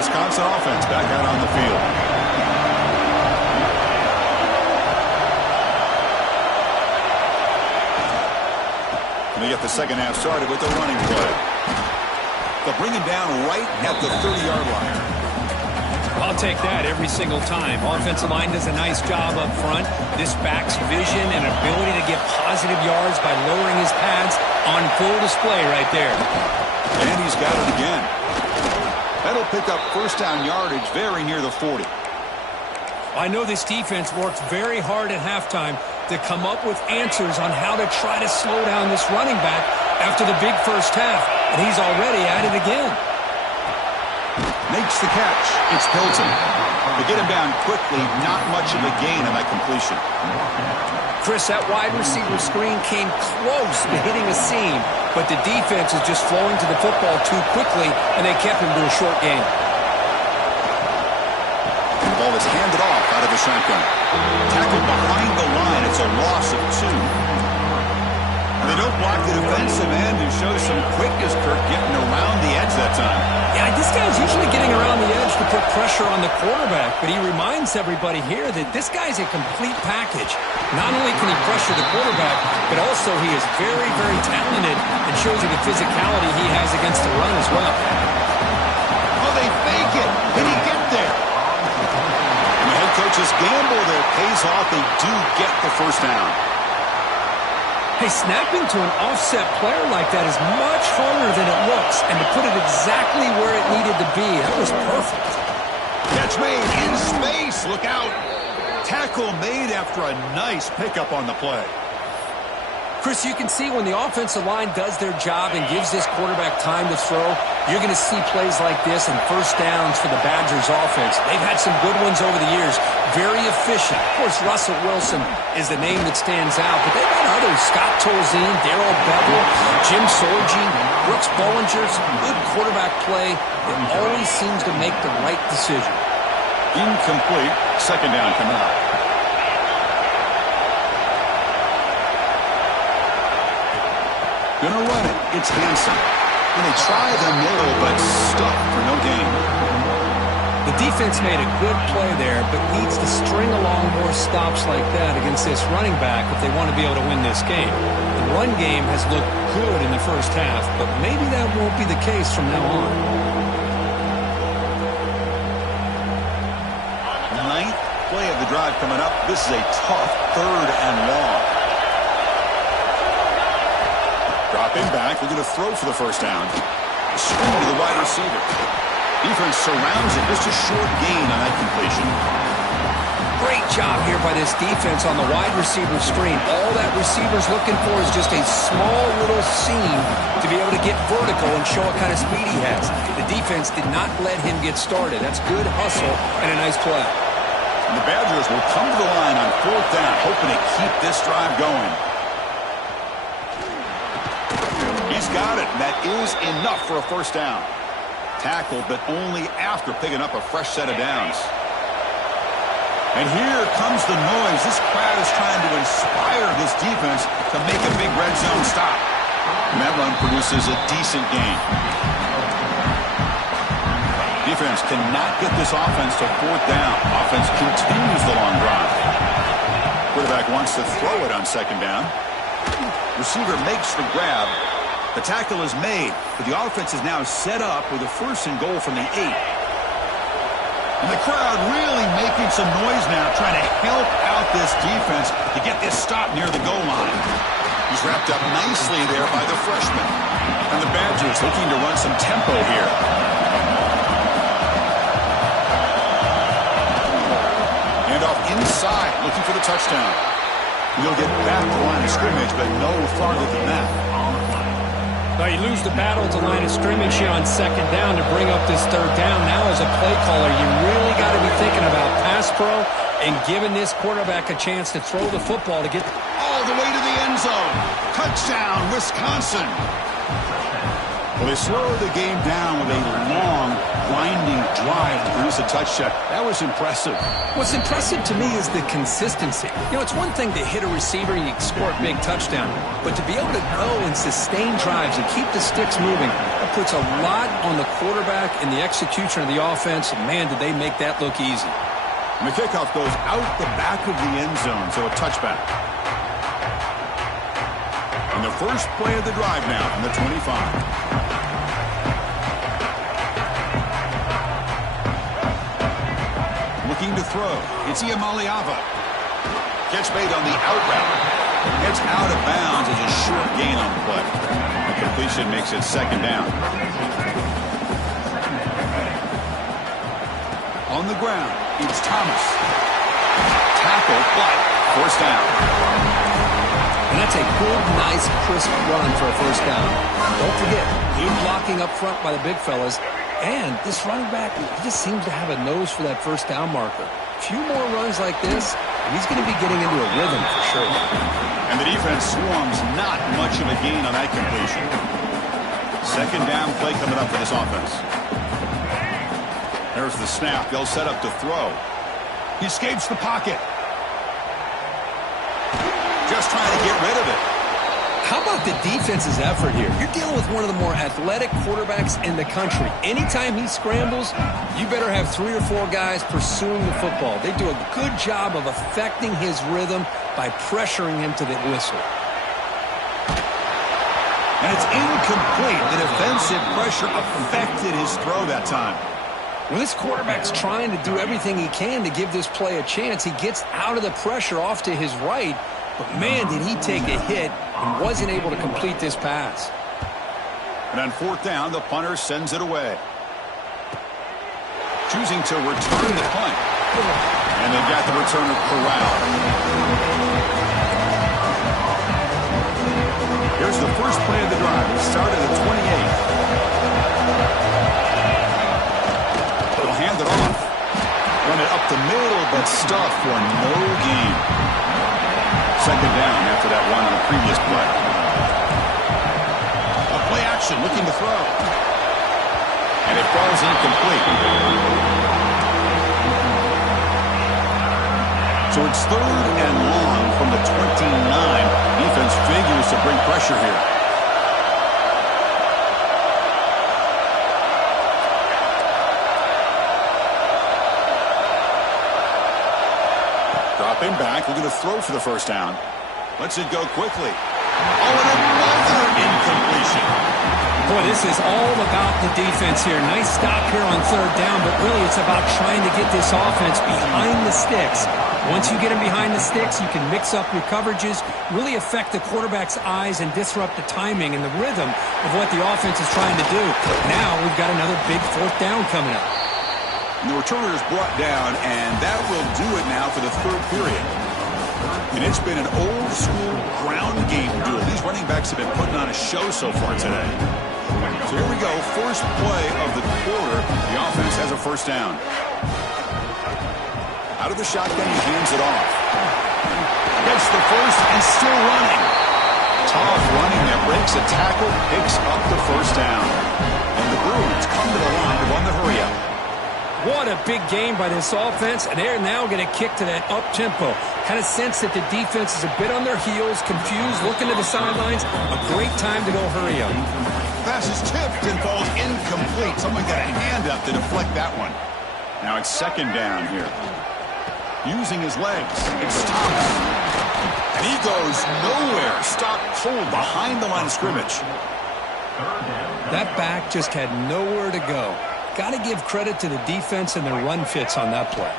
Wisconsin offense back out on the field. And they get the second half started with the running play. They'll bring him down right at the 30-yard line. I'll take that every single time. Offensive line does a nice job up front. This back's vision and ability to get positive yards by lowering his pads on full display right there. And he's got it again. That'll pick up first down yardage very near the 40. I know this defense worked very hard at halftime to come up with answers on how to try to slow down this running back after the big first half. And he's already at it again. Makes the catch. It's Hilton. To get him down quickly, not much of a gain on that completion. Chris, that wide receiver screen came close to hitting a seam, but the defense is just flowing to the football too quickly, and they kept him to a short gain. The ball is handed off out of the shotgun. Tackled behind the line. It's a loss of 2. And they don't block the defensive end, who shows some quickness, Kirk, getting around the edge that time. Yeah, this guy's usually getting around the edge to put pressure on the quarterback, but he reminds everybody here that this guy's a complete package. Not only can he pressure the quarterback, but also he is very, very talented and shows you the physicality he has against the run as well. Oh, they fake it. Did he get there? And the head coach's gamble there pays off. They do get the first down. Hey, snapping to an offset player like that is much harder than it looks, and to put it exactly where it needed to be, that was perfect. Catch made in space. Look out. Tackle made after a nice pickup on the play. Chris, you can see when the offensive line does their job and gives this quarterback time to throw, you're going to see plays like this and first downs for the Badgers offense. They've had some good ones over the years. Very efficient. Of course, Russell Wilson is the name that stands out, but they've got others. Scott Tolzien, Darrell Bevel, Jim Sorgi, Brooks Bollinger. Some good quarterback play that always seems to make the right decision. Incomplete. Second down coming up. Gonna run it. It's Hansen. And they try the middle, but stuck for no gain. The defense made a good play there, but needs to string along more stops like that against this running back if they want to be able to win this game. The run game has looked good in the first half, but maybe that won't be the case from now on. Ninth play of the drive coming up. This is a tough 3rd and long. Dropping back, we're going to throw for the first down. Screen to the wide receiver. Defense surrounds it. Just a short gain on that completion. Great job here by this defense on the wide receiver screen. All that receiver's looking for is just a small little seam to be able to get vertical and show what kind of speed he has. The defense did not let him get started. That's good hustle and a nice play. And the Badgers will come to the line on 4th down, hoping to keep this drive going. He's got it, and that is enough for a first down. Tackled, but only after picking up a fresh set of downs. And here comes the noise. This crowd is trying to inspire this defense to make a big red zone stop. And that run produces a decent gain. Defense cannot get this offense to 4th down. Offense continues the long drive. Quarterback wants to throw it on 2nd down. Receiver makes the grab. The tackle is made, but the offense is now set up with a 1st and goal from the 8. And the crowd really making some noise now, trying to help out this defense to get this stop near the goal line. He's wrapped up nicely there by the freshman. And the Badgers looking to run some tempo here. Hand off inside, looking for the touchdown. He'll get back to the line of scrimmage, but no farther than that. Now you lose the battle at the line of scrimmage here on 2nd down to bring up this 3rd down. Now as a play caller, you really got to be thinking about pass pro and giving this quarterback a chance to throw the football to get all the way to the end zone. Touchdown, Wisconsin. Well, they slowed the game down with a long, winding drive to produce a touchdown. That was impressive. What's impressive to me is the consistency. You know, it's one thing to hit a receiver and you score a big touchdown, but to be able to go and sustain drives and keep the sticks moving, that That puts a lot on the quarterback and the execution of the offense. And, man, did they make that look easy. And the kickoff goes out the back of the end zone, so a touchback. And the first play of the drive now from the 25. Looking to throw. It's Iamaleava. Catch made on the out route. It's out of bounds as a short gain on the play. The completion makes it second down. On the ground, it's Thomas. Tackle, but first down. And that's a good, nice, crisp run for a first down. Don't forget, good blocking up front by the big fellas. And this running back, he just seems to have a nose for that first down marker. A few more runs like this, and he's going to be getting into a rhythm for sure. And the defense swarms not much of a gain on that completion. Second down play coming up for this offense. There's the snap. They'll set up to throw. He escapes the pocket. Just trying to get rid of it. How about the defense's effort here? You're dealing with one of the more athletic quarterbacks in the country. Anytime he scrambles, you better have 3 or 4 guys pursuing the football. They do a good job of affecting his rhythm by pressuring him to the whistle. And it's incomplete. The defensive pressure affected his throw that time. When this quarterback's trying to do everything he can to give this play a chance, he gets out of the pressure off to his right. But, man, did he take a hit and wasn't able to complete this pass. And on fourth down, the punter sends it away. Choosing to return the punt. And they've got the returner corralled. Here's the first play of the drive. It started at 28. They'll hand it off. Run it up the middle, but stuff for no gain. Second down after that run on the previous play. A play action, looking to throw. And it falls incomplete. So it's third and long from the 29. Defense figures to bring pressure here. Dropping back, looking to throw for the first down. Lets it go quickly. Oh, and another incompletion. Boy, this is all about the defense here. Nice stop here on third down, but really it's about trying to get this offense behind the sticks. Once you get them behind the sticks, you can mix up your coverages, really affect the quarterback's eyes and disrupt the timing and the rhythm of what the offense is trying to do. Now we've got another big fourth down coming up. And the returner is brought down, and that will do it now for the third period. And it's been an old-school ground game duel. These running backs have been putting on a show so far today. So here we go, first play of the quarter. The offense has a first down. Out of the shotgun, he hands it off. Gets the first and still running. Tough running that breaks a tackle, picks up the first down. And the Bruins come to the line to run the hurry-up. What a big game by this offense, and they're now going to kick to that up-tempo. Kind of sense that the defense is a bit on their heels, confused, looking to the sidelines. A great time to go hurry up. Pass is tipped and falls incomplete. Someone got a hand up to deflect that one. Now it's second down here. Using his legs, it's Thomas. And he goes nowhere. Stop cold behind the line of scrimmage. That back just had nowhere to go. Got to give credit to the defense and their run fits on that play.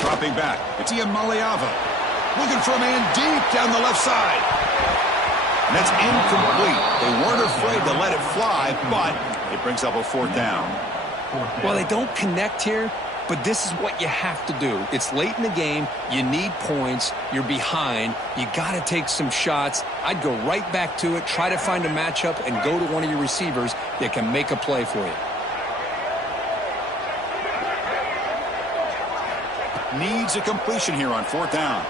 Dropping back, it's Iamaleava. Looking for a man deep down the left side. And that's incomplete. They weren't afraid to let it fly, but it brings up a fourth down. Well, they don't connect here, but this is what you have to do. It's late in the game. You need points. You're behind. You got to take some shots. I'd go right back to it, try to find a matchup, and go to one of your receivers that can make a play for you. Needs a completion here on fourth down.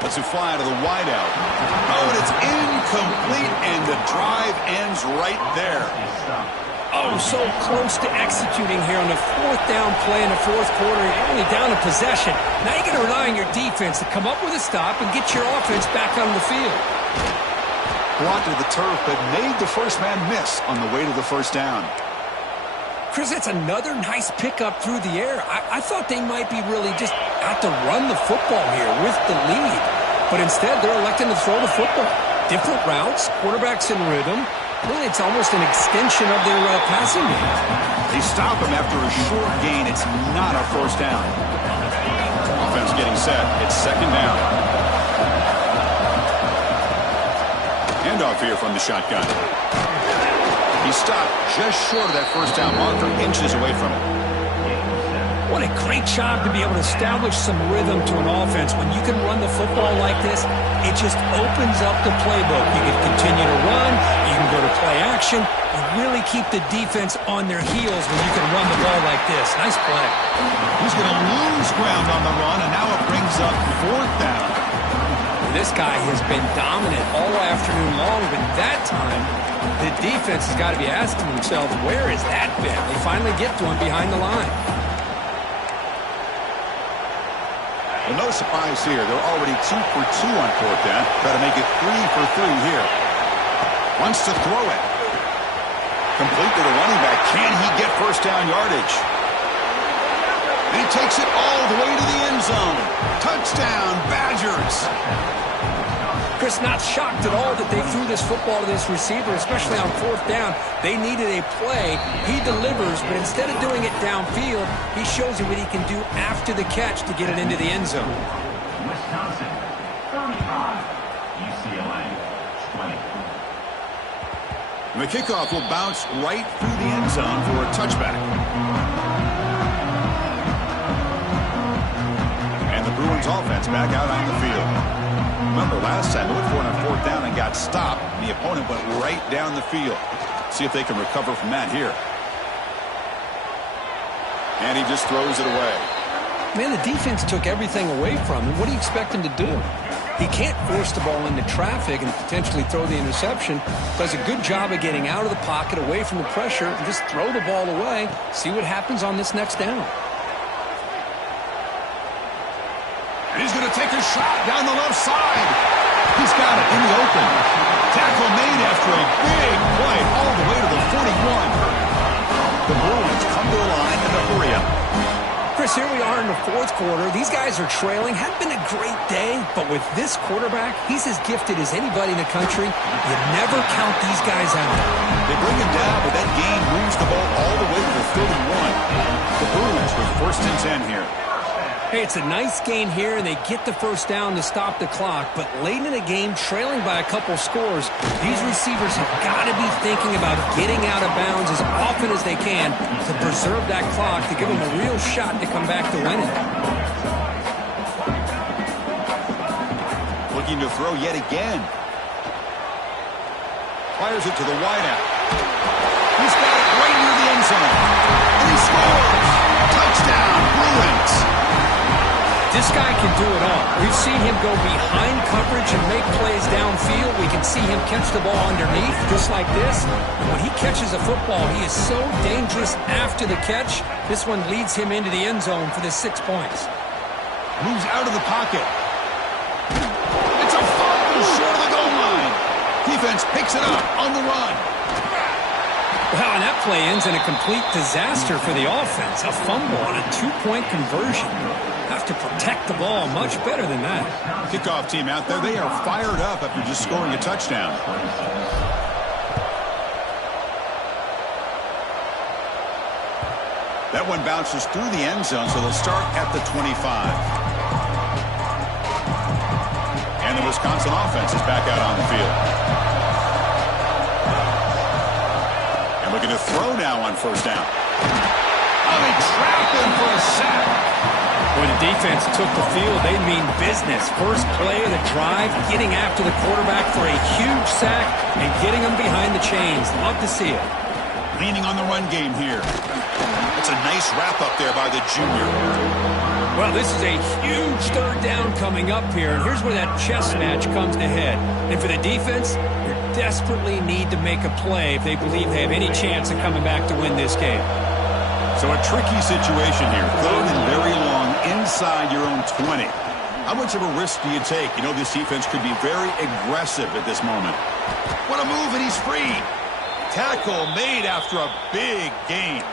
Lets it fly to the wideout. Oh, and it's incomplete, and the drive ends right there. Oh, so close to executing here on the fourth down play in the fourth quarter. You're only down a possession. Now you got to rely on your defense to come up with a stop and get your offense back on the field. brought to the turf, but made the first man miss on the way to the first down. Chris, that's another nice pickup through the air. I thought they might be really just out to run the football here with the lead. But instead, they're electing to throw the football. Different routes, quarterbacks in rhythm. Really, it's almost an extension of their passing game. They stop him after a short gain. It's not a first down. Offense getting set. It's second down. Handoff here from the shotgun. He stopped just short of that first down marker, inches away from it. What a great job to be able to establish some rhythm to an offense. When you can run the football like this, it just opens up the playbook. You can continue to run, you can go to play action, and really keep the defense on their heels when you can run the ball like this. Nice play. He's going to lose ground on the run, and now it brings up fourth down. This guy has been dominant all afternoon long, but that time, the defense has got to be asking themselves, where has that been? They finally get to him behind the line. Well, no surprise here. They're already 2 for 2 on fourth down. Try to make it 3 for 3 here. Wants to throw it. Complete to the running back. Can he get first down yardage? And he takes it all the way to the end zone. Touchdown, Badgers. Chris, not shocked at all that they threw this football to this receiver, especially on fourth down. They needed a play. He delivers, but instead of doing it downfield, he shows you what he can do after the catch to get it into the end zone. Wisconsin, 35. UCLA, 20. And the kickoff will bounce right through the end zone for a touchback. And the Bruins offense back out on the field. Remember, last time they went for it on fourth down and got stopped. The opponent went right down the field. See if they can recover from that here. And he just throws it away. Man, the defense took everything away from him. What do you expect him to do? He can't force the ball into traffic and potentially throw the interception. Does a good job of getting out of the pocket, away from the pressure, and just throw the ball away. See what happens on this next down. And he's going to take a shot down the left side. He's got it in the open. Tackle made after a big play all the way to the 41. The Bruins come to the line in the hurry up. Chris, here we are in the fourth quarter. These guys are trailing. Hadn't been a great day, but with this quarterback, he's as gifted as anybody in the country. You never count these guys out. They bring him down, but that gain moves the ball all the way to the 31. The Bruins with first and 10 here. Hey, it's a nice gain here, and they get the first down to stop the clock. But late in the game, trailing by a couple scores, these receivers have got to be thinking about getting out of bounds as often as they can to preserve that clock, to give them a real shot to come back to winning. Looking to throw yet again. Fires it to the wideout. He's got it right near the end zone. And he scores! Touchdown, Bruins! This guy can do it all. We've seen him go behind coverage and make plays downfield. We can see him catch the ball underneath, just like this. And when he catches a football, he is so dangerous after the catch. This one leads him into the end zone for the 6 points. Moves out of the pocket. It's a fumble short of the goal line. Defense picks it up on the run. Wow, and that play ends in a complete disaster for the offense. A fumble on a 2-point conversion. Have to protect the ball much better than that. Kickoff team out there, they are fired up after just scoring a touchdown. That one bounces through the end zone, so they'll start at the 25. And the Wisconsin offense is back out on the field. And looking to throw now on first down. Oh, they trap him for a sack. When the defense took the field, they mean business. First play of the drive, getting after the quarterback for a huge sack and getting him behind the chains. Love to see it. Leaning on the run game here. It's a nice wrap up there by the junior. Well, this is a huge third down coming up here, and here's where that chess match comes to head. And for the defense, they desperately need to make a play if they believe they have any chance of coming back to win this game. So a tricky situation here. Third and very long inside your own 20. How much of a risk do you take? You know, this defense could be very aggressive at this moment. What a move, and he's free. Tackle made after a big gain.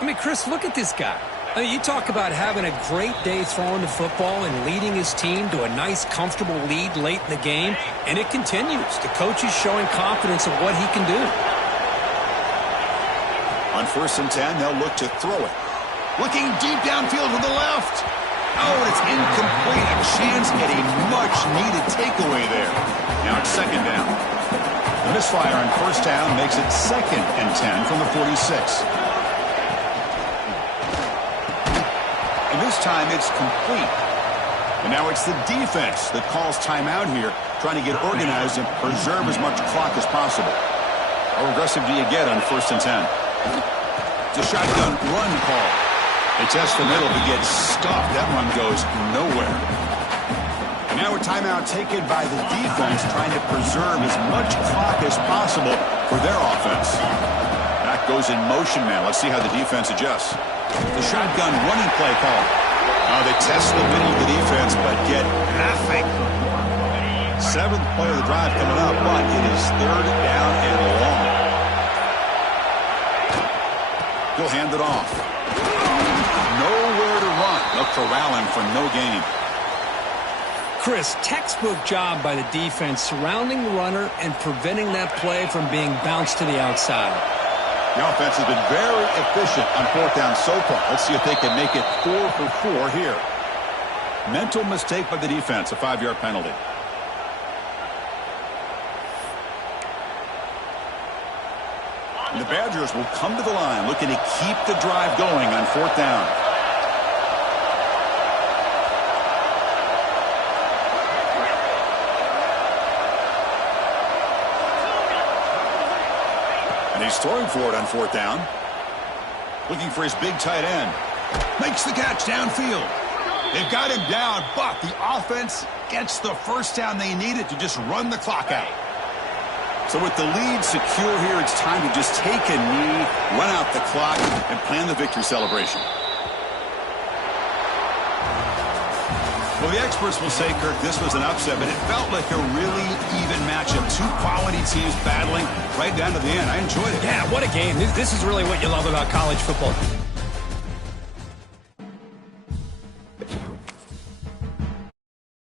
I mean, Chris, look at this guy. I mean, you talk about having a great day throwing the football and leading his team to a nice, comfortable lead late in the game, and it continues. The coach is showing confidence of what he can do. On 1st and 10, they'll look to throw it. Looking deep downfield with the left. Oh, and it's incomplete. A chance at a much-needed takeaway there. Now it's 2nd down. The misfire on 1st down makes it 2nd and 10 from the 46. And this time it's complete. And now it's the defense that calls timeout here, trying to get organized and preserve as much clock as possible. How aggressive do you get on 1st and 10? It's a shotgun run call. They test the middle to get stuffed. That one goes nowhere. And now a timeout taken by the defense, trying to preserve as much clock as possible for their offense. That goes in motion now. Let's see how the defense adjusts. The shotgun running play call. They test the middle of the defense, but get nothing. 7th play of the drive coming up, but it is 3rd down and long. He'll hand it off. Nowhere to run. They'll corral him for no gain. Chris, textbook job by the defense surrounding the runner and preventing that play from being bounced to the outside. The offense has been very efficient on 4th down so far. Let's see if they can make it 4 for 4 here. Mental mistake by the defense, a 5-yard penalty. And the Badgers will come to the line looking to keep the drive going on 4th down. And he's throwing for it on 4th down. Looking for his big tight end. Makes the catch downfield. They've got him down, but the offense gets the 1st down they needed to just run the clock out. So with the lead secure here, it's time to just take a knee, run out the clock, and plan the victory celebration. Well, the experts will say, Kirk, this was an upset, but it felt like a really even matchup. 2 quality teams battling right down to the end. I enjoyed it. Yeah, what a game. This is really what you love about college football.